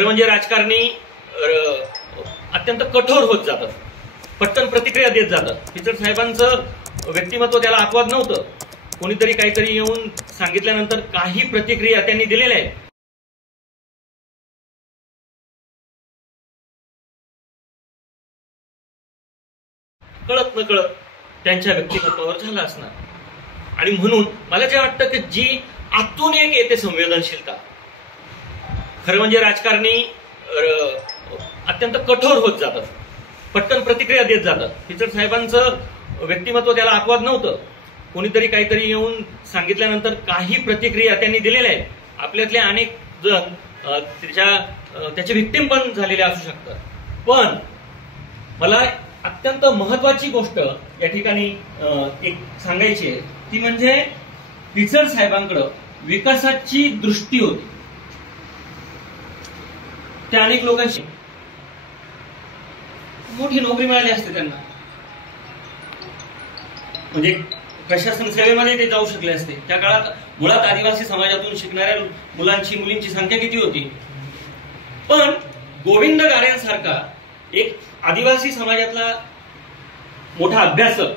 खरं म्हणजे राजकारणी अत्यंत कठोर होत जातात, पटकन प्रतिक्रिया देत जातात। पिचड साहेबांचं व्यक्तिमत्व त्याला अपवाद नव्हतं। कोणीतरी काहीतरी येऊन सांगितल्यानंतर काही प्रतिक्रिया त्यांनी दिलेल्या आहेत। कळत न कळत त्यांच्या व्यक्तिमत्वावर झाला असणार। आणि म्हणून मला जे वाटतं की जी आतून एक येते संवेदनशीलता, खरं म्हणजे राजकारणी अत्यंत कठोर होत जातात, पटकन प्रतिक्रिया देत जातात। पिचड साहेबांचं व्यक्तिमत्व त्याला अपवाद नव्हतं। कोणीतरी काहीतरी येऊन सांगितल्यानंतर काही प्रतिक्रिया त्यांनी दिलेल्या आहेत। आपल्यातले अनेक जण त्याचे व्हिक्टिम पण झालेले असू शकतात। पण मला अत्यंत महत्वाची गोष्ट या ठिकाणी एक सांगायची आहे, ती म्हणजे पिचड साहेबांकडे विकासाची दृष्टी होती। त्या अनेक लोकांशी मोठी नोकरी मिळाली असते त्यांना, म्हणजे प्रशासन सेवेमध्ये ते जाऊ शकले असते। त्या काळात मुळात आदिवासी समाजातून शिकणाऱ्या मुलींची संख्या किती होती। पण गोविंद गाऱ्यांसारखा एक आदिवासी समाजातला मोठा अभ्यासक